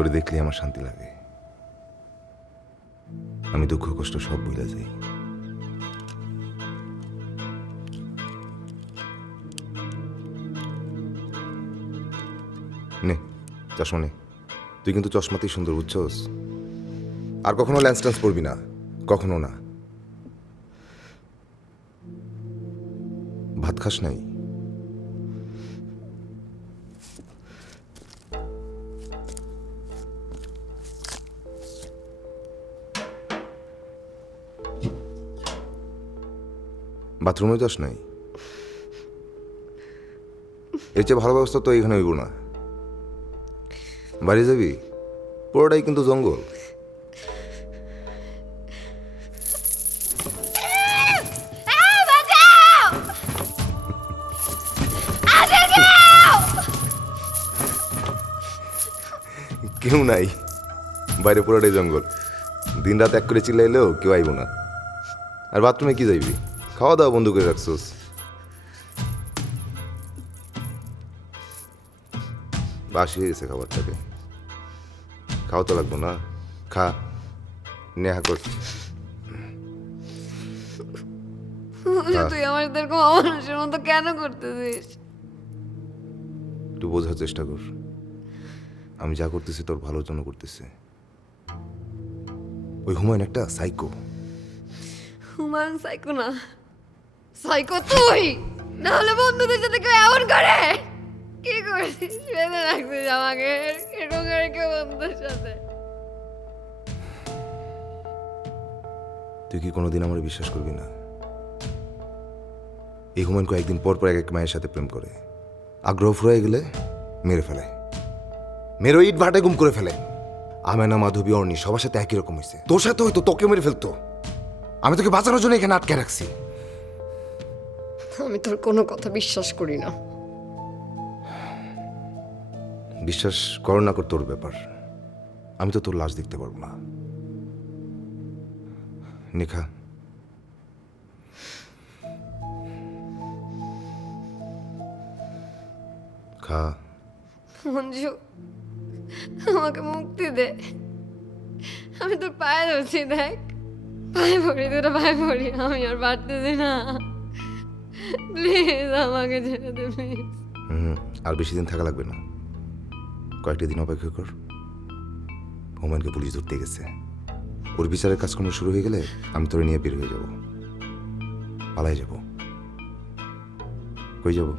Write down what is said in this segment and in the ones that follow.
তোরে দেখলে আমার শান্তি লাগে। আমি দুঃখ কষ্ট সব ভুলে যাই। নে চশমা নে, তুই কিন্তু চশমাতেই সুন্দর, বুঝছস? আর কখনো ল্যান্স ট্যান্স পড়বি না, কখনো না। ভাত খাস নাই? বাথরুমে যাস নাই? এর চেয়ে ভালো ব্যবস্থা তো এইখানে হইব না। বাড়ি যাবি? পুরোটাই কিন্তু জঙ্গল। কেউ নাই, বাইরে পুরোটাই জঙ্গল। দিন রাত এক করে চিল্লাইলেও কেউ আইব না। আর বাথরুমে কি যাইবি? খাওয়া দাওয়া বন্ধ করে রাখছোস। বাসি হয়ে গেছে খাবারটাকে, খাওয়া তো লাগবো না। খা, নেহা কর। তুই আমার এরকম অমানুষের মতো কেন করতেছিস? একটু বোঝার চেষ্টা কর, আমি যা করতেছি তোর ভালোর জন্য করতেছি। ওই হুমায়ুন একটা সাইকো। হুমায়ুন সাইকো না, সাইকো তুই। না হলে বন্ধুদের সাথে কেউ এমন করে? কি করছিস? বেঁধে রাখছিস আমাকে এরকম করে কেউ বন্ধুদের সাথে? তুই কি কোনোদিন আমার বিশ্বাস করবি না? এই হুমায়ুন কয়েকদিন পর পর এক এক মায়ের সাথে প্রেম করে, আগ্রহ ফুরাই গেলে মেরে ফেলে, মেরে ইট ভাটায় গুম করে ফেলে। আমেনা, মাধবী, অর্ণি সবার সাথে একই রকম হয়েছে। তোর সাথে হয়তো তোকে মেরে ফেলতো, আমি তোকে বাঁচানোর জন্য এখানে আটকে রাখছি। আমি তোর কোনো কথা বিশ্বাস করি না। বিশ্বাস কর না কর তোর ব্যাপার, আমি তো তোর লাশ দেখতে পারবো না। নিখা, খা। মঞ্জু, আমাকে মুক্তি দে। আমি তোর পায়ে ধরছি, দেখ পায়ে পড়ি, তোরা পায়ে পড়ি। আমি আর পারতেছি না, প্লিজ আমাকে ছেড়ে দে প্লিজ। আর বেশি দিন থাকা লাগবে না, কয়েকটা দিন অপেক্ষা কর। হুমায়ুনকে পুলিশ ধরতে গেছে, ওর বিচারের কাজকর্ম শুরু হয়ে গেলে আমি তোরে নিয়ে বের হয়ে যাব, পালাই যাব। কই যাব?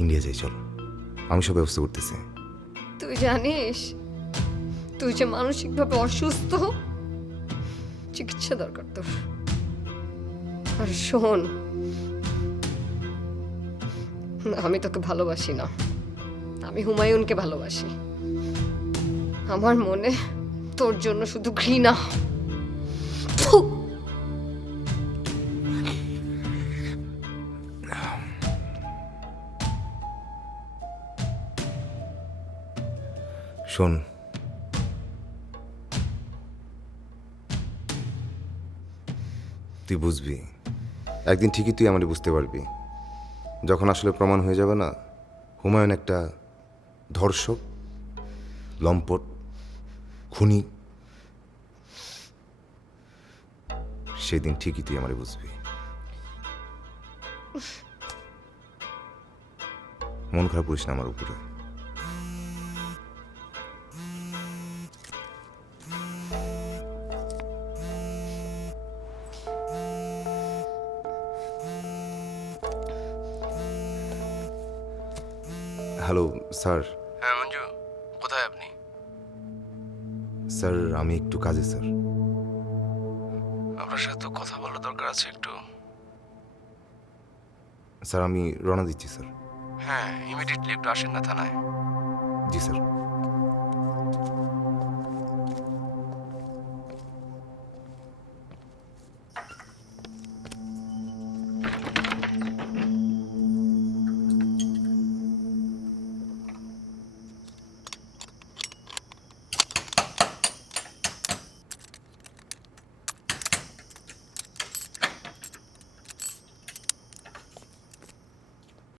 ইন্ডিয়া যাই, চল, আমি সব ব্যবস্থা করতেছি। তুই জানিস তুই যে মানসিকভাবে অসুস্থ, চিকিৎসা দরকার তোর। আর শোন, আমি তোকে ভালোবাসি না, আমি হুমায়ুনকে ভালোবাসি। আমার মনে তোর জন্য শুধু ঘৃণা। থু! শোন, তুই বুঝবি একদিন, ঠিকই তুই আমাকে বুঝতে পারবি, যখন আসলে প্রমাণ হয়ে যাবে না হুমায়ুন একটা ধর্ষক, লম্পট, খুনি। সেদিন ঠিকই তুই আমারে বুঝবি। মন খারাপ করিস না আমার উপরে। Hello sir. হ্যাঁ মঞ্জু, কোথায় আপনি? স্যার আমি একটু কাজে স্যার। আপনার সাথে তো কথা বলার দরকার আছে একটু। স্যার আমি রওনা দিচ্ছি স্যার। হ্যাঁ, ইমিডিয়েটলি একটু আসেন না থানায়। জি স্যার।